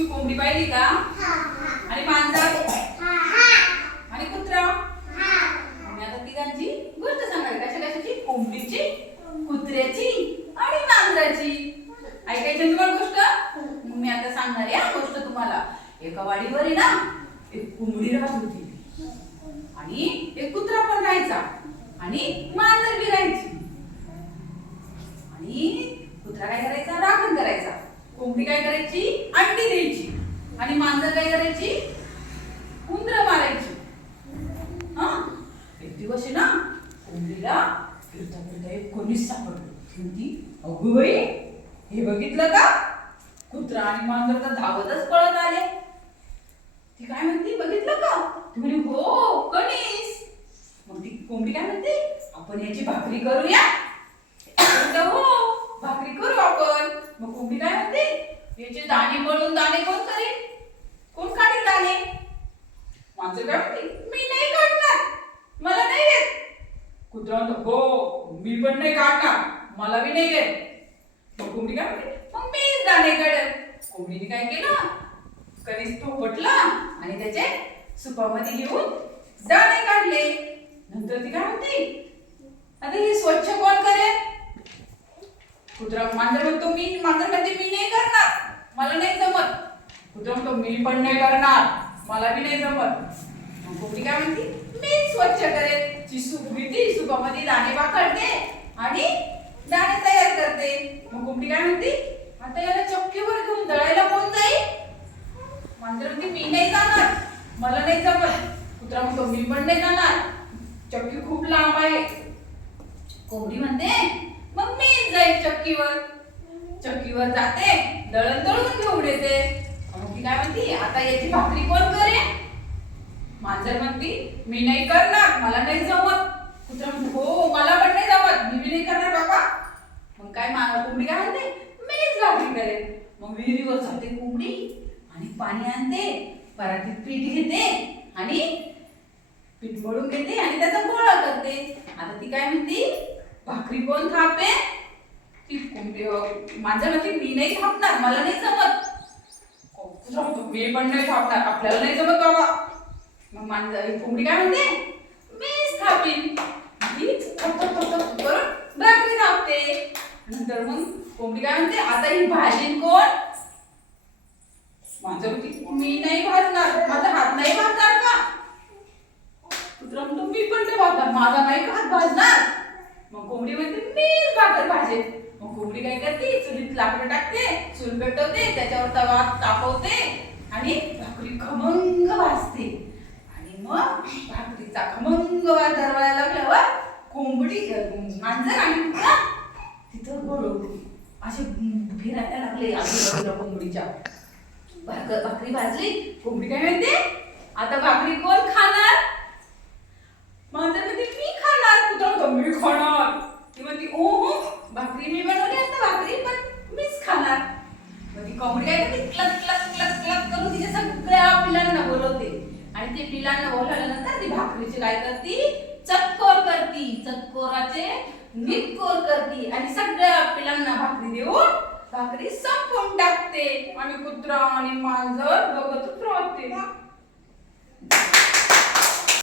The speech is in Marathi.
तुम्ही कोंबडी पाहिली का? आणि मांजर? आणि कुत्रा? मी आता तिघांची गोष्ट सांगाल कशा कशाची? कोंबडीची कुत्र्याची आणि मांजराची. ऐकायची तुम्हाला गोष्ट? मी आता सांगणार या गोष्ट तुम्हाला. एका वाडीवर आहे ना एक कोंबडी राहत होती. आणि एक कुत्रा पण राहायचा. आणि मांजर बी राहायची. आणि कुत्रा काय करायचा? राखण करायचा. कोंबडी काय करायची? अंडी द्यायची आणि मांजर काय करायची? उंदर मारायची. हा? एक दिवस आहे ना कोंबडीला फिरता फिरता एक कोणीच सापडलं ती अगो बाई हे बघितलं का? कुत्रा आणि मांजर तर धावतच पळत आले. ती काय म्हणते? बघितलं का? ती म्हणे हो कणीस मग ती कोंबडी काय म्हणते? आपण याची भाकरी करूया. हो भाकरी करू आपण. मग कोंबडी काय म्हणते? याचे दाणे मळून दाणे कोण करेल? कोण काढेल दाणे? मांजर काय म्हणते मी नाही काढणार. मला नाही येत. कुत्रा म्हणतो हो मी पण नाही काढणार. मला बी नाही येत. मग कोंबडी काय म्हणते? मग मी दाणे काढेल कोंबडीने काय केलं? कणीस थोपटला आणि त्याचे सुपामध्ये घेऊन दाणे काढले. नंतर ती काय म्हणते? आता हे स्वच्छ कोण करेल? कुत्रा मांजर म्हणतो मी मांजर म्हणते मी नाही करणार. मला नाही जमत. कुत्रा म्हणतो मी पण नाही करणार. मला बी नाही जमत. मग कोणी काय म्हणते? मी स्वच्छ करेल चिसू भीती सुपामध्ये दाणे वाकडते आणि दाणे तयार करते. मग कोंबडी काय म्हणते? आता याला चक्कीवर घेऊन दळायला कोण जाईल? मांजर म्हणते मी नाही जाणार. मला नाही जमत. कुत्रा म्हणतो मी पण नाही जाणार. चक्की खूप लांब आहे. कोंबडी म्हणते मग मी जाईल चक्कीवर. चक्कीवर जाते दळण दळून घेऊन येते. मग ती काय म्हणती आता याची भाकरी कोण करे मांजर म्हणती मी नाही करणार मला नाही जमत. कुत्रा म्हणतो हो मला पण नाही जमत मी बी नाही करणार बाबा. मग काय मा कोंबडी काय म्हणते मीच भाकरी करेन. मग विहिरीवर जाते कोंबडी आणि पाणी आणते पराठीत पीठ घेते आणि पीठ मळून घेते आणि त्याचा गोळा करते. आता ती काय म्हणती भाकरी कोण थापे ती कोंबडी अं, मी नाही थापणार मला नाही जमत. मी पण नाही थापणार आपल्याला नाही जमत बाबा. मग माझं कोंबडी काय म्हणते? मीच थापीन मीच करून भाकरी थापते नंतर मग कोंबडी काय म्हणते? आता ही भाजी कोण? माझं म्हणते मी नाही भाजणार. माझा हात नाही भाजणार का? कुत्रा म्हणतो मी पण नाही भाजणार. माझा नाही हात भाजणार? मग कोंबडी म्हणते मीच भाकर भाजेल मग कोंबडी काय करते? चुलीत लाकडं टाकते चूल पेटवते त्याच्यावर तवा तापवते आणि भाकरी खमंग भाजते आणि मग भाकरीचा खमंग वास दरवाजा लागल्यावर कोंबडी मांजर आणि कुत्रा तिथं गोळ असे फिरायला लागले आजूबाजूला कोंबडीच्या. भाकर भाकरी भाजली कोंबडी काय म्हणते? आता भाकरी कोण खाणार? मांजर म्हणते मी खाणार कुत्रा म्हणतो मी खाणार ती म्हणते ओ हो भाकरी मी बनवली आता भाकरी पण मीच खाणार मग काय करते? क्लक क्लक क्लक क्लक करून तिच्या सगळ्या पिलांना बोलवते. आणि ते पिलांना बोलवल्यानंतर ती भाकरीची काय करती? चतकोर करती. चतकोराचे नितकोर करती. आणि सगळ्या पिलांना भाकरी देऊन भाकरी संपवून टाकते. आणि कुत्रा आणि मांजर बघतच राहते